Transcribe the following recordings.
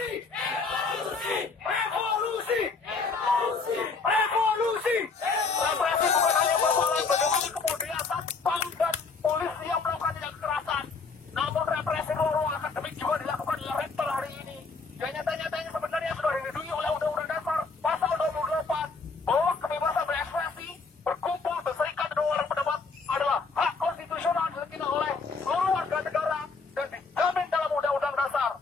Revolusi! Revolusi! Revolusi! Revolusi! Represi bukan hanya persoalan bagaimana kemudian satpam dan polisi yang melakukan tindak kekerasan, namun represi ruang akademik juga dilakukan oleh rektor hari ini. Yang nyata-nyatanya sebenarnya sudah dilindungi oleh Undang-Undang Dasar Pasal 28 bahwa kebebasan berekspresi, berkumpul, berserikat dan mengeluarkan pendapat adalah hak konstitusional yang dimiliki oleh seluruh warga negara dan dijamin dalam Undang-Undang Dasar.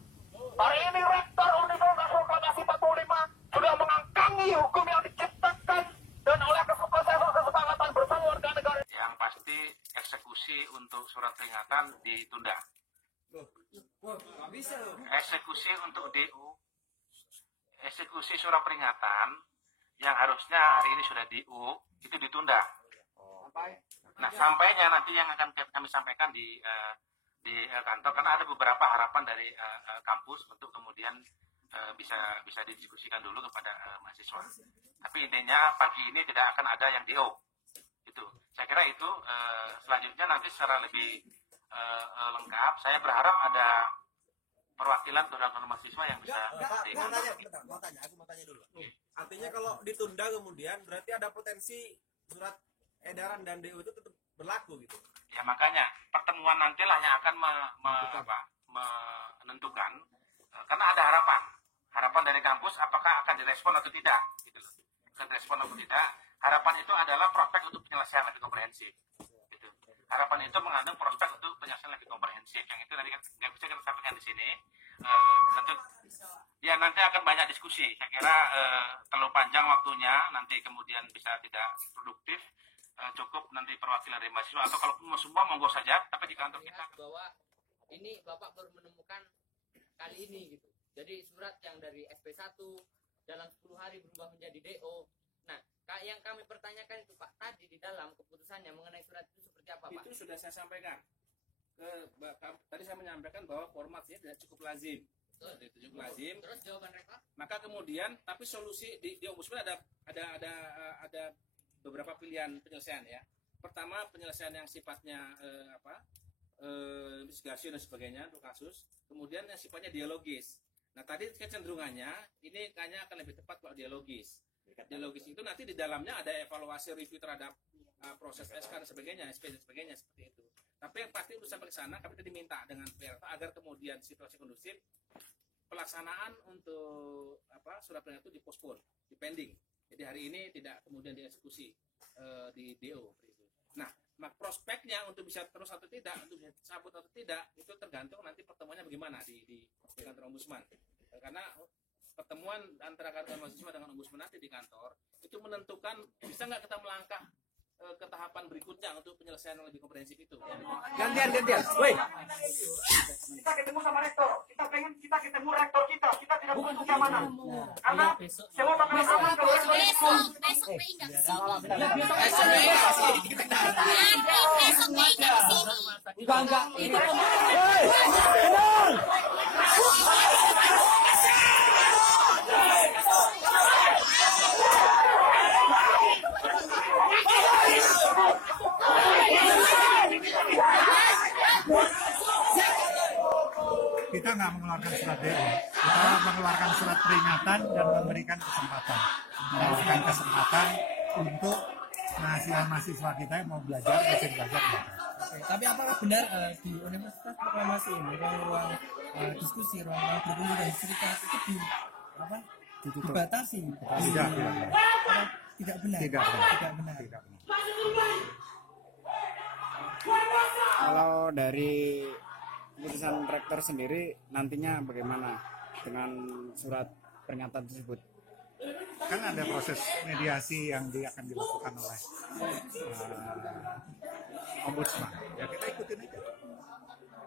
Hari ini Rektor Universitas Proklamasi 45 sudah mengangkangi hukum yang diciptakan dan oleh kesepakatan bersama warga negara. Yang pasti eksekusi untuk surat peringatan ditunda. Eksekusi untuk DU, eksekusi surat peringatan yang harusnya hari ini sudah DU itu ditunda. Nah, sampainya nanti yang akan kami sampaikan di kantor, karena ada beberapa harapan dari kampus untuk kemudian bisa didiskusikan dulu kepada mahasiswa. Tapi intinya pagi ini tidak akan ada yang DO. Itu, saya kira itu selanjutnya nanti secara lebih lengkap. Saya berharap ada perwakilan dari mahasiswa yang bisa. Mau tanya dulu. Artinya kalau ditunda kemudian berarti ada potensi surat edaran dan DO itu tetap berlaku gitu. Ya makanya pertemuan nantilah yang akan menentukan, karena ada harapan dari kampus apakah akan direspon atau tidak, gitu loh. Akan direspon atau tidak. Harapan itu adalah prospek untuk penyelesaian lebih komprehensif. Gitu. Harapan itu mengandung prospek untuk penyelesaian lebih komprehensif. Yang itu tadi nggak bisa kita sampaikan di sini. Tentu ya nanti akan banyak diskusi. Saya kira terlalu panjang waktunya, nanti kemudian bisa tidak produktif. Cukup nanti perwakilan dari mahasiswa atau kalau semua monggo saja, tapi di kantor kita bahwa ini Bapak baru menemukan kali ini gitu. Jadi surat yang dari SP1 dalam 10 hari berubah menjadi DO. Nah, yang kami pertanyakan itu Pak, tadi di dalam keputusannya mengenai surat itu seperti apa Pak? Itu sudah saya sampaikan. Tadi saya menyampaikan bahwa formatnya tidak cukup lazim. Tidak cukup lazim. Terus jawaban rektor? Maka kemudian, tapi solusi di ombudsman ada beberapa pilihan penyelesaian ya. Pertama, penyelesaian yang sifatnya investigasi dan sebagainya untuk kasus. Kemudian yang sifatnya dialogis. Nah, tadi kecenderungannya ini kayaknya akan lebih tepat kalau dialogis. Dialogis itu nanti di dalamnya ada evaluasi review terhadap proses SK dan sebagainya, SP dan sebagainya seperti itu. Tapi yang pasti untuk sampai ke sana kami tadi minta dengan PRT agar kemudian situasi kondusif, pelaksanaan untuk surat peringatan itu dipospon, dipending. Jadi hari ini tidak kemudian dieksekusi di DO. Nah, prospeknya untuk bisa terus atau tidak, untuk bisa cabut atau tidak, itu tergantung nanti pertemuannya bagaimana di kantor ombudsman. Karena pertemuan antara kantor mahasiswa dengan ombudsman nanti di kantor itu menentukan bisa nggak kita melangkah ke tahapan berikutnya untuk penyelesaian yang lebih komprehensif itu. Gantian. Woi. Kita ketemu sama rektor, kita ketemu rektor kita tidak butuh keamanan. Karena semua bakalan aman kalau rektor besok Mei nggak kesini. Besok Mei nggak kesini. Enggak. Itu kita nggak mengeluarkan surat DO, kita mengeluarkan surat peringatan dan memberikan kesempatan untuk mahasiswa kita yang mau belajar, bisa belajar. Tapi apakah benar di Universitas Proklamasi ini ruang diskusi, ruang berkumpul dan cerita itu dibatasi? Tidak benar. Kalau dari keputusan rektor sendiri nantinya bagaimana dengan surat peringatan tersebut? Kan ada proses mediasi yang akan dilakukan oleh ombudsman. Ya kita ikutin aja.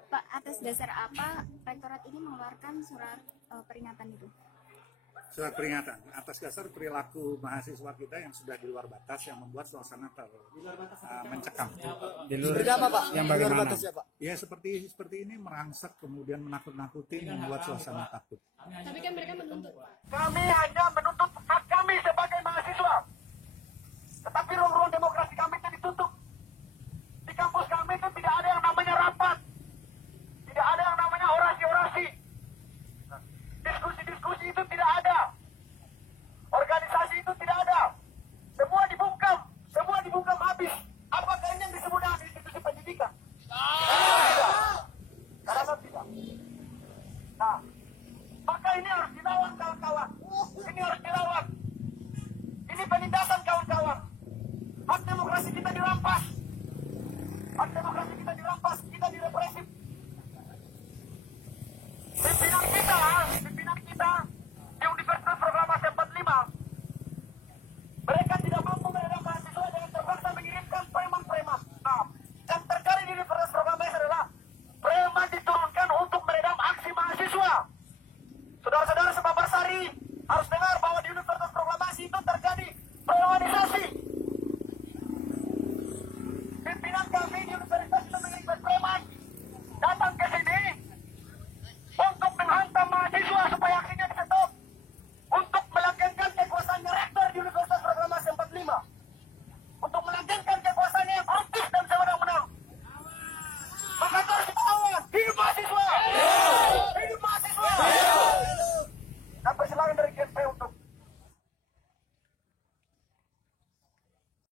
Pak, atas dasar apa rektorat ini mengeluarkan surat peringatan itu? Surat peringatan atas dasar perilaku mahasiswa kita yang sudah di luar batas yang membuat suasana mencekam. Di luar apa Pak? Yang bagaimana? Ya seperti ini merangsek kemudian menakut-nakuti membuat suasana takut. Tapi kan mereka menuntut. kami hanya menuntut